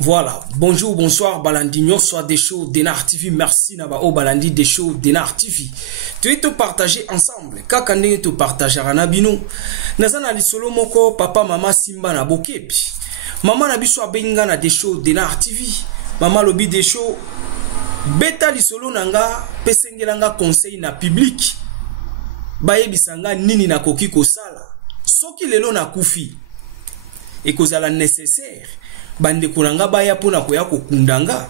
Voilà, bonjour, bonsoir, Balandignon, soit des shows d'Enar TV, merci Nabao Balandi des shows d'Enar TV. Tu es te partager ensemble, kakande te partager Ranabino. Nazana li solo moko, papa, maman, Simba na bokepi. Maman nabiso abenga na des shows d'Enar TV. Maman lobi des shows, beta li solo nanga, pesengelanga conseil na public. Baye bisanga nini na koki kosala. Soki lelo na kufi. Et kozala nécessaire. Bande kunanga baya pona koya kokundanga.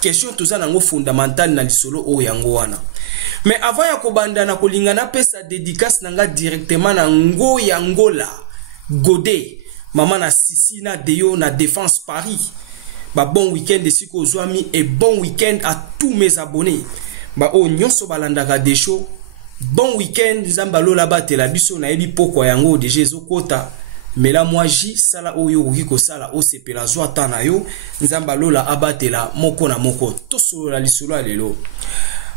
Question toza nango fondamental na lisolo o yango wana. Mais avant ya kobanda na kolingana pesa dédicace nanga directement na ngo yangola. Godé. Maman na Sisi na Deyo na Défense Paris. Ba bon week-end de siko zwami et bon week-end à tous mes abonnés. Ba o nyonso balandaka de show. Bon week-end zambalo la bate la biso na ebi poko yango de Jezo Kota. Mais là moi ji sala oyo okiko sala o sepela zwa tana yo nzamba lola abatela moko na moko to solo la lisolo alelo.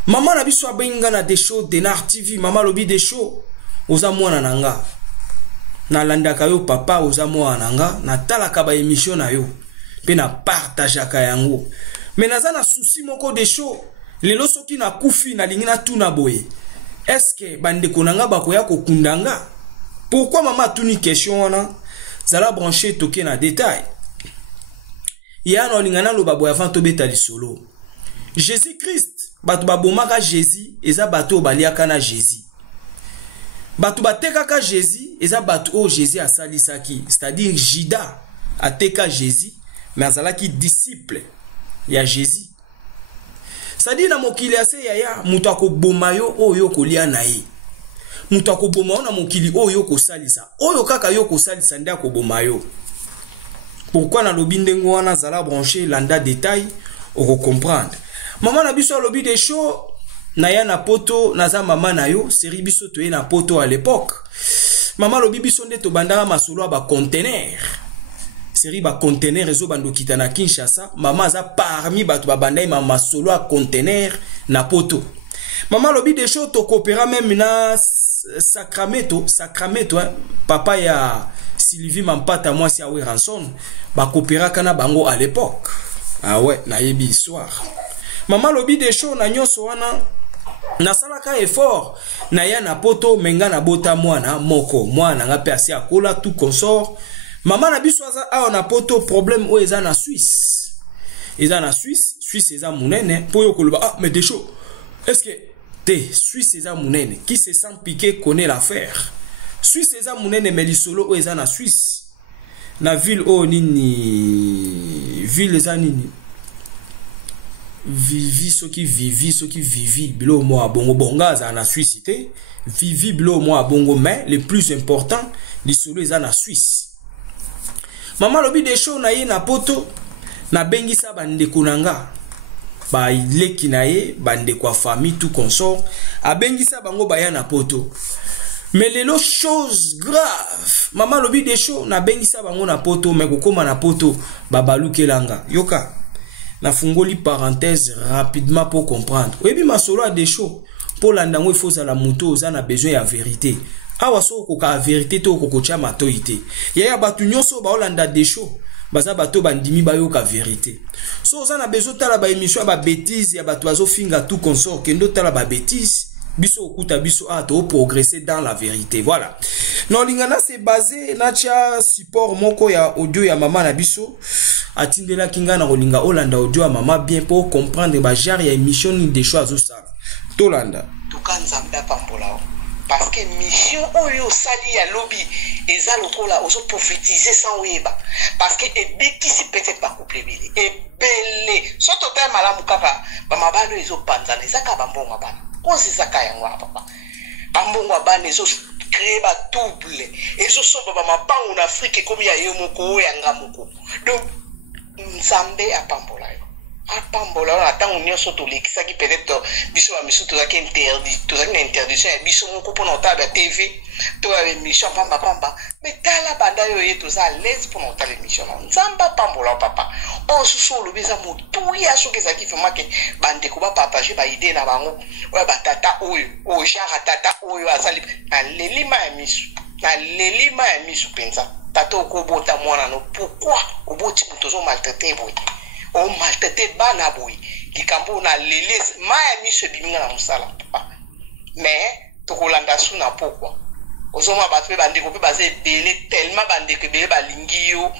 Maman na biso abenga na des shows d'Enar TV, maman lobi des shows oza mwana nanga. Na landaka yo papa oza mwana nanga na talaka ba émission na yo pe na partageaka yango. Mais naza na souci moko des shows lelo soki na kufi na lingina tuna boye. Est-ce que bande konanga bakoya kokundanga? Pourquoi maman tuni question wana zala branché toke na détail. Ya no lingana lo babo avant to beta lisolo. Jésus Christ batu babomaka Jésus eza batu obaliaka na Jésus. Batu batekaka Jésus eza batu o Jésus asalisaki, c'est-à-dire Jida ateka Jésus mais azalaki disciple ya Jésus. C'est-à-dire na mokili ase yaya mutu akoboma yo oyo kolia na ye. Mutu akoboma na mokili oyo kosalisa. Oyo kaka yo kosalisa nda akoboma yo. Pourquoi na lobi ndengo wana zala branché landa détail oko comprendre. Maman na biso lobi des shows na ya na poto naza maman na yo série biso to na poto à l'époque. Maman lobi biso nde to bandaka masolo ba conteneur. Série ba conteneur ezo bando kitana Kinshasa. Maman za parmi batu ba bandai ma masolo a conteneur na poto. Maman lobi des shows to coopéra même na Sacramento, hein? Papa ya Sylvie Mampata moi si awe ranson ba coopéra kana bango à l'époque. Ah ouais, na yebi histoire. Maman lobi des shows na nyonso wana na salaka effort na ya na poto menga na bota mwana moko mwana nga pe asi akola tout consort. Maman na biso aza a na poto problème o eza na Suisse. Eza na Suisse eza munene po yo koloba ah mais des shows. Est-ce que Suisse eza munene qui se sent piqué connaît l'affaire. Suisse eza munene mais lisolo o eza na Suisse. Na ville o nini ville eza nini vivi bilo mo abongo bonga za na Suisse te vivi bilo mo abongo mais le plus important lisolo eza na Suisse. Maman lobi des shows na ye na poto na bengisa bande kunanga ba leki na ye bande kwa famille tout consort a bengisa bango baya na poto. Mais lelo chose grave maman lobi des shows na bengisa bango na poto mais kokoma na poto babalukelanga yoka na fungoli parenthèse rapidement pour comprendre. Oyebi masolo a des shows pour landango il faut la moto za na besoin ya vérité. Awa so koka vérité to kokocha matoite. Ya batu nyonso ba olanda des shows. Baza bato bandimi ba yoka vérité. So za na besoin tala ba émission ba bêtise ya bato azo finga tout consort kendo tala ba bêtise. Biso okuta biso a to progresser dans la vérité. Voilà. Non lingana c'est basé na cha support moko ya audio ya mama na biso. Atindela kinga na rolinga olanda audio ya mama bien pour comprendre ba genre ya émission ni des choses ça. Tolanda. Tukanza mda pambola. Parce que mission oyo sali ya lobby eza lokola ozo prophétiser sans weba parce que ebekisi peut-être pas couple bele ebele so total malamu kaka ba mabalo ezo panzana ezaka bambonga bana kosi saka yango papa bambongo abana ezo créer ba double ezo somba ba mabango na Afrique comme ya yo moko yanga moko donc nzambe apambola yo apambola na tango nyonso to lekisaki peut-être biso ba misu to zaki interdit to zaki na interdiction ya biso moko pona otaba TV to ya émission pamba mais tala banda yo yeto za l'aise pona otala émission nzamba apambola papa on susu lo beza motu ya soki zaki vraiment que bande ko ba partager ba idée na bango oya batata oyo o genre tata oyo azali na lelima ya misu penza tata okobota mwana no pourquoi oboti mutozo maltraiter boy o maltraiter bana boy likambo na lele maya misu biminga na musala papa mais tokolanda suna pourquoi ozoma batwe bande ko pe baze belé tellement bande ke belé balingi yo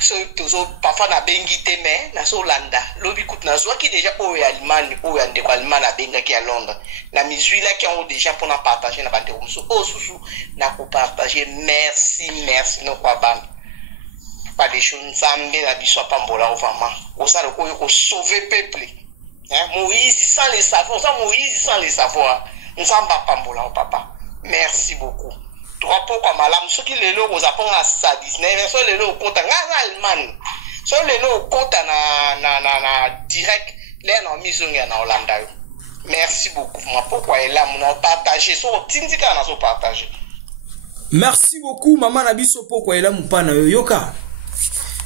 so tozo parfois na bengi te mais na so landa lobi kut na zo ki déjà oyo Allemagne oyo ande ko Allemagne na benga ki à Londres na misui là qui ont déjà pour na partager na bande so o susu na ko partager merci no kwa ban pas des choses nzambe na biso pambola vraiment o ça le ko sauver peuple hein Moïse sans les savoir nzamba pambola papa merci beaucoup. Trois points comme malam ceux qui les lots aux apprend à ça 19 so les lots compte en Allemagne so les lots compte na direct les non mission en Hollande. Merci beaucoup moi pourquoi est là mon partager so tindika na so partager. Merci beaucoup maman na biso pourquoi est là mupana yoka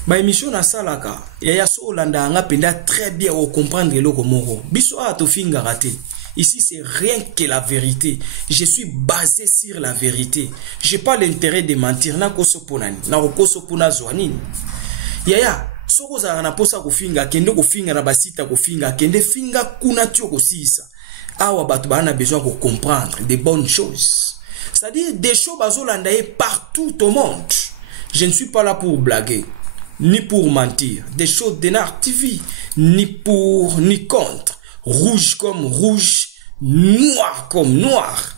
ba émission na salaka ya so Hollande nga penda très bien au comprendre le komoro biso a to finga raté. Ici, c'est rien que la vérité. Je suis basé sur la vérité. Je n'ai pas l'intérêt de mentir. Na koso ponani. Na koso pona zoanini. Yaya, soko za na posa kofinga, kende kofinga na basita kofinga, kende finga kuna tio kosisa. Awa batu ba na besoin de comprendre des bonnes choses. C'est-à-dire des choses bazolandaye partout au monde. Je ne suis pas là pour blaguer, ni pour mentir. Des choses de Nart TV, ni pour, ni contre. Rouge comme rouge, noir comme noir.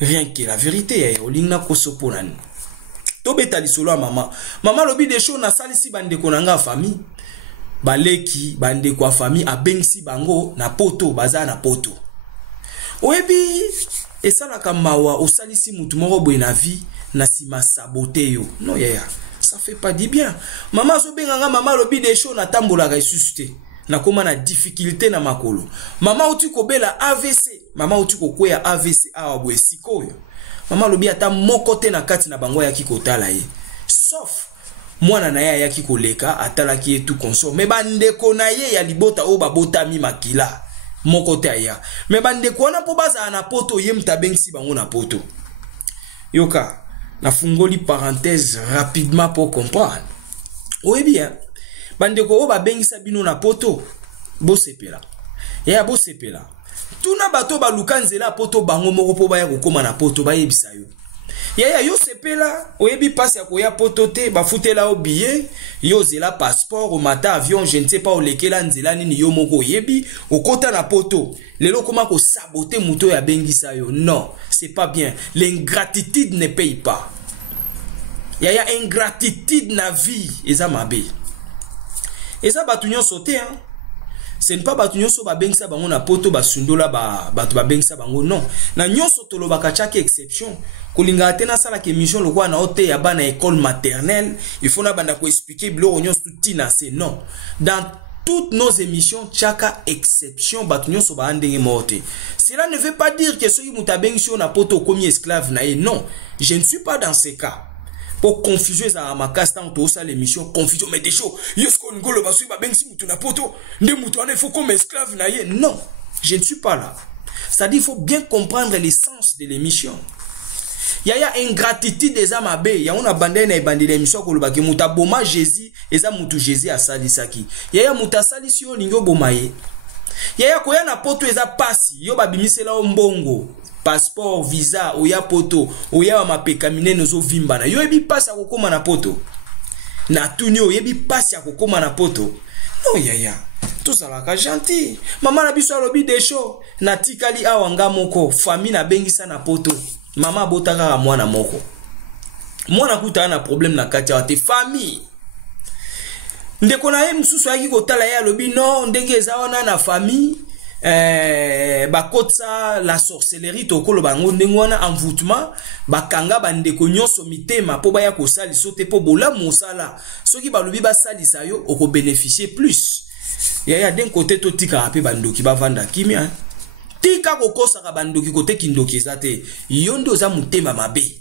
Rien que la vérité, olingna kosoponani. Tobeta lisolo a maman. Maman lobi des choses na salisi bande konanga famille. Baleki bande kwa famille a bengsi bango na poto baza na poto. Oebi esala kamawa osalisi mutu moko boye na vie na sima sabote yo. Non yaya, ça fait pas du bien. Maman zo benganga maman lobi des choses na tambola ga susute. Na koma na difficulté na makolo. Mama uti ko bela AVC. Mama uti ko kwea AVC awa bwe sikoyo. Mama lobi ata moko te na kati na bango ya kikotala ye. Sauf mwana na ya kikoleka atala ki etu consomme. Me bandeko na ye ya libota o babota mi makila. Moko te ya. Me bandeko na po baza na poto ye mtabengsi bango na poto. Yoka, na fungoli parenthèse rapidement pour comprendre. Oui bien. Bandeko o ba bengisa bino na poto bo sepela ya bo sepela tuna bato ba lukanzela poto bango moko po ba ya kokoma na poto ba yebisa yo ya yo sepela oyebi passe ya koya poto te ba futela o billet yo zela passeport o mata avion je ne sais pas o lekela nzela nini yo moko yebi o kota na poto lelo koma ko saboter muto ya bengisa yo non c'est pas bien l'ingratitude ne paye pas ya ingratitude na vie eza mabe. Et ça batunyo sauté hein. Ce n'est pas batunyo so ba bengsa bango na poto ba sundola batu ba bengsa bango non. Na nyonso tolo bakachaki exception. Kolinga tena sala ke mission lokwa na hote ya bana école maternelle, il faut na banda ko expliquer bilo nyonso tutina c'est non. Dans toutes nos émissions chaka exception batunyo so ba ndenge morte. Cela ne veut pas dire que soki mutabengsi na poto komi esclave na ye non. Je ne suis pas dans ce cas. Pour confuser ça ma casse tant tout ça l'émission confusion mais des choses yosko ngolo basui ba bengsi mutu na poto nde mutu ana il faut comme esclave na ye non je ne suis pas là c'est-à-dire il faut bien comprendre l'essence de l'émission yaya ingratitude des amabe ya on a bandé na bandé l'émission ko lobaki muta boma Jésus eza mutu Jésus asalisaki yaya muta salisi yo lingo bomaye yaya koya na poto eza pasi yo babimisela o mbongo passeport visa oya poto oya mapeka minene zo vimbana yo ebi passe ya kokoma na poto na tuni yo ebi passe ya kokoma na poto no yaya tozalaka gentil mama na biso alobi des shows na tikali awa nga moko famille na bengisa na poto mama botaka mwana moko mwana kuta na problème na kati ya te famille ndeko na ye msusu aki kotala ya alobi non ndenge eza wana na famille bakotsa la sorcellerie tokolo bango ndengwana envoûtement bakanga bandeko nyonso mitema po baya kosali sote po bola mosala soki balobi basalisa yo oko bénéficier plus yaya d'un côté to tika ape bandoki bavanda kimia tika kokosaka bandoki kote kindoki ezate yondo za mutema mabe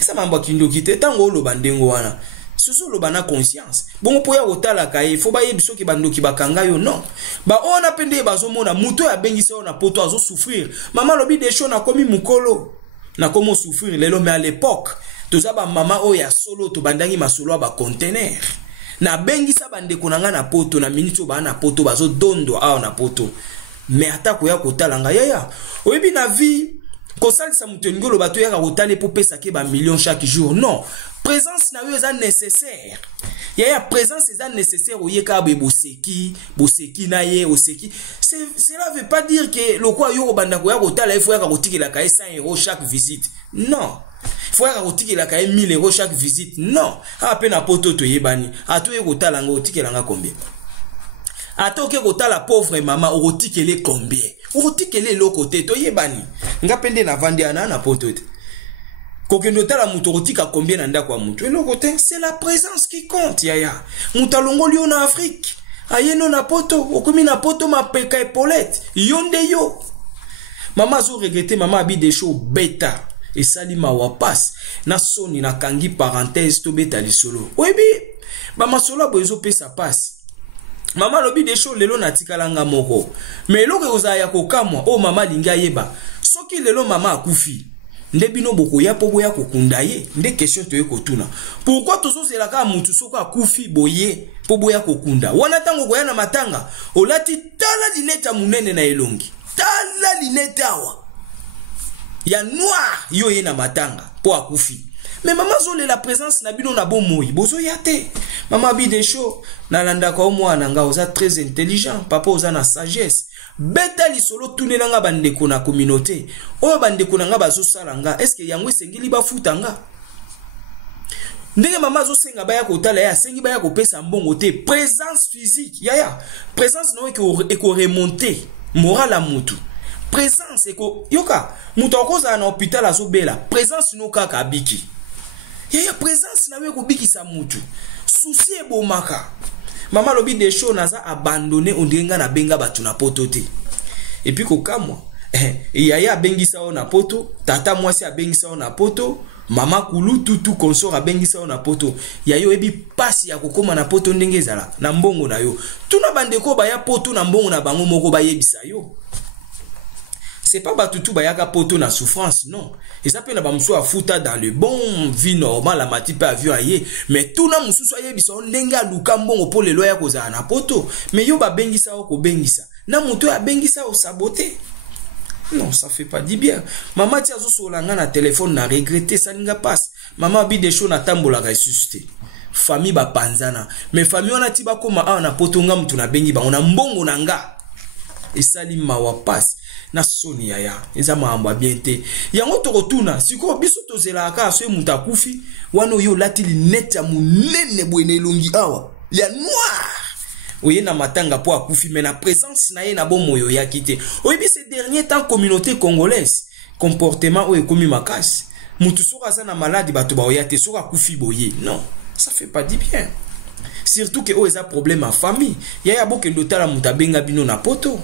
esa mambo kindoki te tango oloba ndengo wana soso oloba na conscience bongo po ya kotala kaye fo bayebi soki bandoki bakanga yo non ba ona pende bazomona muto ya bengisa ona poto azo souffrir mama lobi des choses na komi mukolo na komo souffrir lelo mais à l'époque toza ba mama o ya solo to bandangi masolo ba conteneur na bengisa bandeko nanga na poto na minito ba na poto bazo dondo a na poto mais atako ya kotala nga yaya oyebi na vie kosalisa mutu ngolo bato ya kotala po pesa ke ba million chaque jour non présence na yo eza nécessaire yaya présence eza nécessaire oyeka be boseki na ye oseki cela veut pas dire que lokwa yo banda ko ya kotala il faut ya kotikela ka 100 € chaque visite non il faut ya kotikela ka 1000 € chaque visite non ape na poto to yebani atoye kotala ngo otikela nga combien atoke kotala pauvre mama otikele combien otikele lokote to yebani nga pende na vandiana na poto te kokendo tala muto otika combien na ndako mutu lokote c'est la présence qui compte yaya mutalongo lio na Afrique ayeno na poto okomi na poto mapeka epolette yonde yo mama zo regretter mama abi des choses bêta et salima wapas na soni na kangi parenthèse to beta lisolo oyebi ba masolo bozo pesa passe mama lobi des choses lelo na tikalanga moko mais loko ozaya kokamwa o mama linga yeba soki lelo mama akufi ndebino boko ya po boya kokunda ye nde question to ekotuna pourquoi tozozela ka mutu soko akufi boye po boya kokunda wana tango koya na matanga olati tala lineta munene na elongi tala lineta wa ya noir yo ye na matanga po akufi mais maman zole la présence na bino na bon moyi bozo yate mama bi des choses na landa ko mwana nga oza très intelligent papa oza na sagesse beta lisolo tunela nga bandeko na communauté oyo bandeko na nga bazo sala nga est-ce que yango esengeli bafuta nga ndenge mama zo senga baya kotala ya sengi baya kopesa mbongo te présence physique yaya présence no eko remonter moral à mutu présence eko yoka mutu akoza na hôpital azobela présence no kaka abiki yaya présence na we kobikisa mutu souci ebomaka mama lobi des choses naza abandonné ondenga na benga batu na poto te et puis kokamwa yaya bengisa o na poto tata mwasi abengisa o na poto mama kulu tutu consort abengisa o na poto yayo ebi pasi ya kokoma na poto ndenge ezala na mbongo na yo tuna bandeko baya poto na mbongo na bango moko bayebisa yo c'est pas batutu bayaka poto na souffrance non ils appellent ba musu afuta dans le bon vie normal la mati pa avion aye mais tout na musu so yebisa ndenge luka mbongo po lelo ya kozala na poto mais yo ba bengisa o ko bengisa na mutu ya bengisa o saboter non ça fait pas du bien maman tia zo solanga na téléphone na regretter ça ninga passe maman bi des choses na tambola ka susciter famille ba panzana mais famille on a ti ba koma na poto nga mutu na bengi ba on a mbongo na nga esali mawa passe na soni yaya eza maamba bien te yango tokotuna siko biso tozela aka so muta kufi wano yo latili neta munene bwene longi awa ya noir oye na matanga po akufi mais na présence na ye na bon moyo ya kite oyebi ces derniers temps communauté congolaise comportement o ekomi makasi mutu soka za na maladi bato ba oyate soka kufi boye non ça fait pas du bien surtout que o eza problème en famille yaya bokendo tala muta benga bino na poto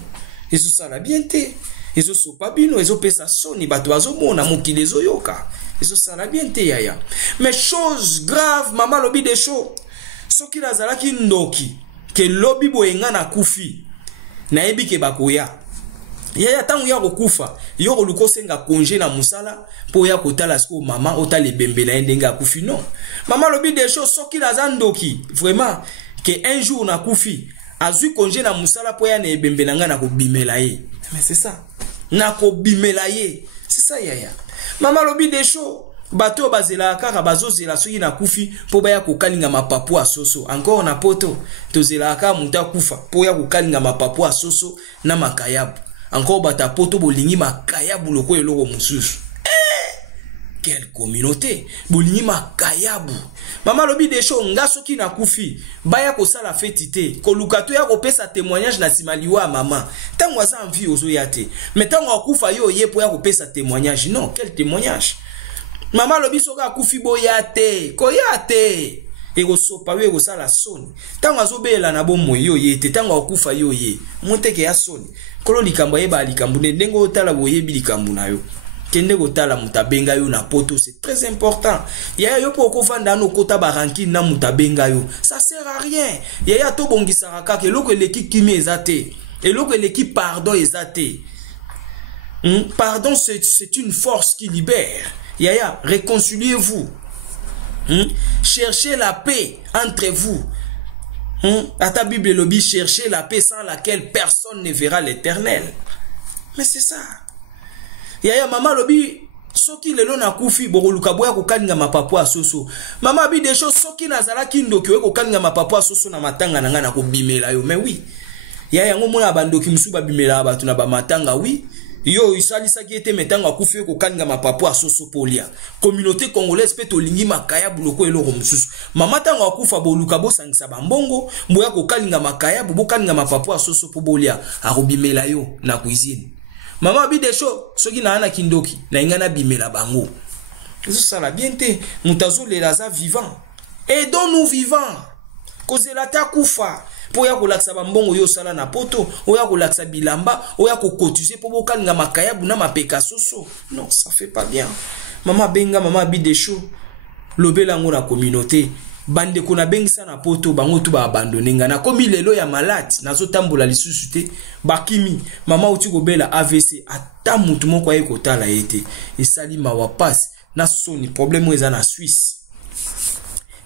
ezo sala bien te ezo sopa bino ezo pesa soni bato azomona mokili ezo yoka ezo sala bien te yaya mais chose grave mama lobi des choses soki nazalaki ndoki ke lobi boyenga na kufi na yebi ke bakoya yaya tangu ya kokufa yo koluko senga congé na musala po ya kotala sko mama otale bembe na ndenga kufi non mama lobi des choses soki nazandoki vraiment que un jour na kufi azui congé na musala po ya na ebembe na nga na kobimela ye mais c'est ça na kobimela ye c'est ça yaya mama lobi des choses bato bazela kaka bazozela soki na kufi po baya kokalinga mapapu a soso encore na poto tozela kaka muta kufa po ya kokalinga mapapu a soso na makayabu encore bata poto bolingi makayabu loko eloko mususu Quelle communauté? Bolingi makayabu. Mama lobi de show ngaso ki na kufi. Baya ko sala fetite. Ko lukato ya ko pesa témoignage na simaliwa mama. Tango za envie ozo yate. Mais tango akufa yo ye po ya ko pesa témoignage. Non, quel témoignage? Mama lobi soka kufi boyate. Ko yate. E ko sopa we ko sala soni. Tango azobela na bomo yo yete. Tango akufa yo ye. Monteke ya soni. Kolo likambo ye ba likambo ne ndengo otala boyebi likambo na yo. Kende kotala mutabenga yo na poto, c'est très important. Yaya yo poko vanda no kota baranki na mutabenga yo. Ça sert à rien. Yaya to bongisa kaka eloko l'équipe kimi ezate. Eloko l'équipe pardon ezate. Pardon c'est une force qui libère. Yaya, réconciliez-vous. Cherchez la paix entre vous. À ta Bible lobby, cherchez la paix sans laquelle personne ne verra l'Éternel. Mais c'est ça. Yaya mama lobi soki lelo na kufi bokoluka boya kokalinga mapapo asoso. Mama bi des choses soki nazala kindoki we kokalinga mapapo asoso na matanga na nga na kobimela yo. Mais oui. Yaya ngomona bandoki musu babimela batu na ba matanga oui. Yo isalisa ki ete metanga kufi we kokalinga mapapo asoso polia. Communauté congolaise pe tolingi makaya buloko eloko mususu. Mama tanga akufa boluka bosangisa bambongo boya kokalinga makaya bokalinga mapapo asoso po bolia akobimela yo na cuisine. Maman bi des choses, ceux qui n'ont kindoki, na ingana bimela bango. Ça la bien te, mutazo les laza vivants. Aidons-nous vivants. Cause la ta kufa. Pour ya kolaksa bambongo yo sala na poto, oya kolaksa bilamba, oya kokotiser pour bokal nga makaya buna mapeka soso. Non, ça fait pas bien. Maman benga, maman bi des choses. Lobela ngo na communauté. Bande kona bengisa na poto bango tu ba abandonner ngana komi lelo ya malade nazo tambola lisusu te bakimi mama uti kobela AVC ata mutu moko aye kotala ete esali mawa passe na soni problème eza na Suisse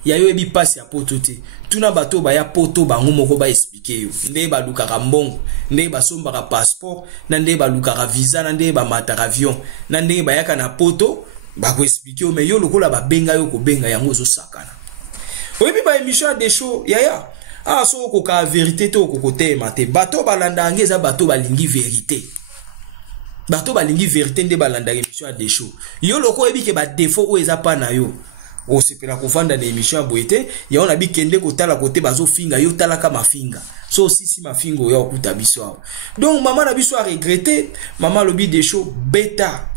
ya yo ebi passe ya poto te tuna bato ba ya poto bango moko ba expliquer yo nde ba lukaka mbongo nde ba sombaka passeport na nde ba lukaka visa na nde ba mataka avion na nde ba yaka na poto ba ko expliquer mais yo lokola ba benga yo ko benga yango zo sakana. Oui, puis bah émission des shows, yaya. Ah, so koka vérité to kokote mate. Bato balanda ngeza bato balingi vérité. Bato balingi vérité nde balanda émission des shows. Yo loko ebi ke ba défaut o eza pa na yo. O sepela kovanda na émission boité, ya on abi kende kotala kote bazo finga yo tala ka mafinga. So si mafingo ya okuta biso. Donc maman na biso a regretté, maman lobi des shows bêta.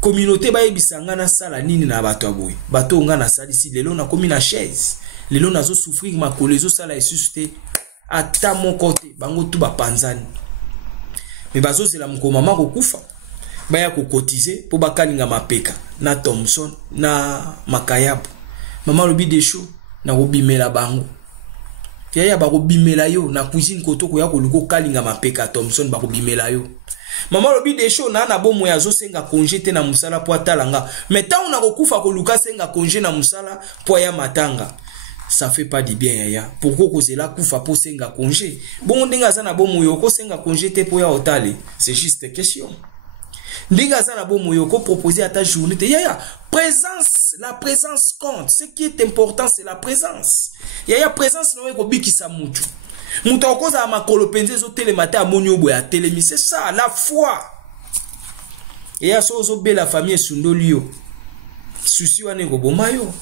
Communauté ba ebisanga na sala nini na bato aboy. Bato nga na salisi lelo na komi na chaise. Lelo nazo souffrir ma kolezo sala esusute ata mon côté bango tu ba panzani. Mais bazo zela mko mama ko kufa. Baya ko cotiser po bakalinga mapeka na Thompson na Makayabu. Mama lobi des shows na robimela bango. Yaya ba robimela yo na cuisine kotoko ya ko luko kalinga mapeka Thompson ba robimela yo. Maman lobi des shows na bomo ya zo senga congé te na musala po atalanga. Mais tant on a kokufa ko luka senga congé na musala po ya matanga. Ça fait pas du bien yaya. Pourquoi cause la kufa po senga congé? Bon ndinga za na bomo yo ko senga congé te po ya otale. C'est juste question. Ndinga za na bomo yo ko proposer à ta journée te yaya. Présence, la présence compte. Ce qui est important c'est la présence. Yaya présence no ko bikisa mutu. Muta okoza makolo penze zo telemata amonyo boya telemi, c'est ça la foi. Et ya so zo be la famille sundolio. Susi wane ko bomayo.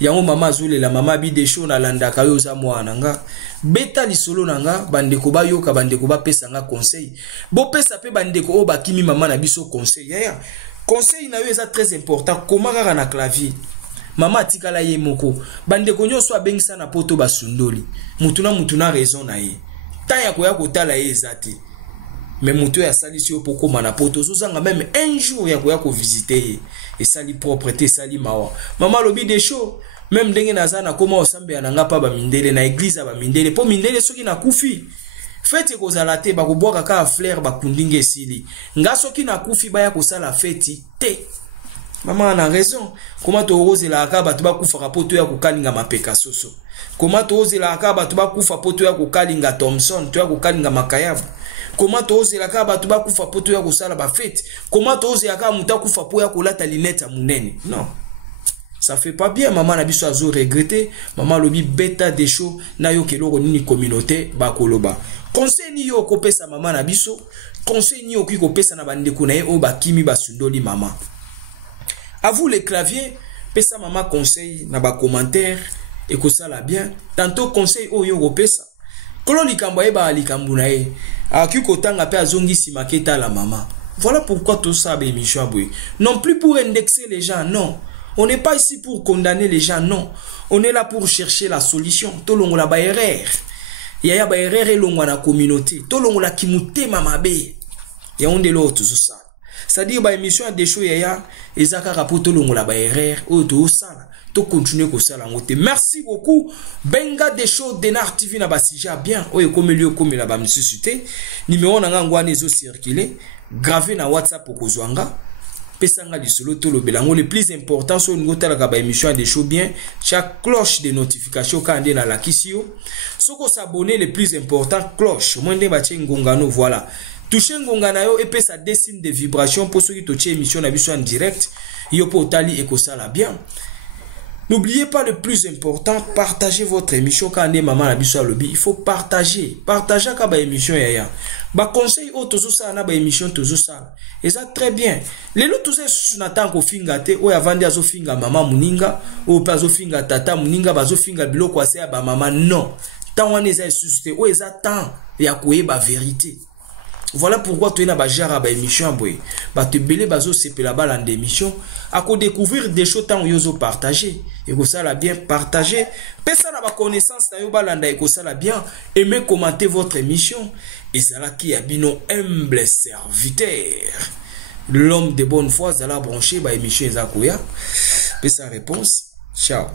Yango mama zule la mama bi de show na landaka yo za mwana nga. Beta lisolo nanga bandeko ba yoka bandeko ba pesa nga conseil. Bo pesa pe bandeko o bakimi mama na biso conseil. Yaya. Conseil na yo eza très important. Comment kaka na clavier. Mama atikala ye moko. Bandeko nyonso abengisa na poto basundoli. Mutuna raison na ye. Tanya koya kotala ye ezate. Mais mutu ya salisi yo poko mana poto zozanga même un jour ya koya ko visiter ye. Et sali propreté sali mawa. Mama lobi des shows même ndenge nazana koma osambe ananga pa ba mindele na église ba mindele po mindele soki na kufi. Fete kozala te ba kobwaka ka fleur ba kundinge sili. Nga soki na kufi ba ya kosala feti te. Maman a raison. Comment tu oses la akaba tu ba kufa poto ya kokalinga mapeka soso. Comment tu oses la akaba tu ba kufa poto ya kokalinga Thompson, tu ya kokalinga Makayabu. Comment tu oses la akaba tu ba kufa poto ya kosala ba fete. Comment tu oses akaba muta kufa po ya kolata linette munene. Non. Ça fait pas bien maman na biso azo regretter, maman lobi beta des shows na yo keloko nini communauté ba koloba. Conseil ni yo kopesa maman na biso, conseil ni yo ki kopesa na bandeko na ye o bakimi basundoli maman. À vous les claviers, pesa maman conseil na ba commentaire et que ça la bien. Tantôt conseil oyo go pesa. Kolo likambo ba likambo na e. Aki kotanga pe azongi simaketa la maman. Voilà pourquoi tout ça ba émission aboué. Non plus pour indexer les gens, non. On n'est pas ici pour condamner les gens, non. On est là pour chercher la solution. To longo la ba erreur. Yaya ba erreur et longo na communauté. To longo la kimute mamabe. Ya onde l'autre tout ça. C'est-à-dire ba émission des shows yaya ezaka rapoto longo la ba erreur o to sala. To continuer ko sala ngote. Merci beaucoup. Benga des shows d'Enar TV na ba sija bien. Oyo comme lieu comme la ba msusute. Numéro na ngwa nezo circuler. Gravé na WhatsApp pour kozwanga. Pesanga lisolo to lobelango le plus important so ngota la ba émission des shows bien. Chaque cloche de notification quand on na la kisio. Soko s'abonner le plus important cloche. Mwende ba ngongano voilà. Toucher ngongana yo et puis ça dessine des vibrations pour ceux qui touchent émission na biso en direct. Yo po tali et ko sala bien. N'oubliez pas le plus important, partagez votre émission quand on est maman la biso lobby. Il faut partager. Partagez ka ba émission yaya. Ba conseil o tozo ça na ba émission tozo ça. Et ça très bien. Les lots tous ces n'attend ko finga te o avandi azo finga maman muninga o pa azo finga tata muninga bazo finga biloko ase ya ba maman non. Tant on est suscité o eza temps ya koyeba vérité. Voilà pourquoi tu es dans la émission. Bah te belé bazo sepe la balle en émission. À quoi découvrir des choses tant yozo partager. Et que ça la bien partager. Personne n'a pas connaissance na yo balanda et que ça la bien. Aimez commenter votre émission. Et ça là qui a bino humble serviteur. L'homme de bonne foi, ça la branché bah émission Ezakoya. Et sa réponse. Ciao.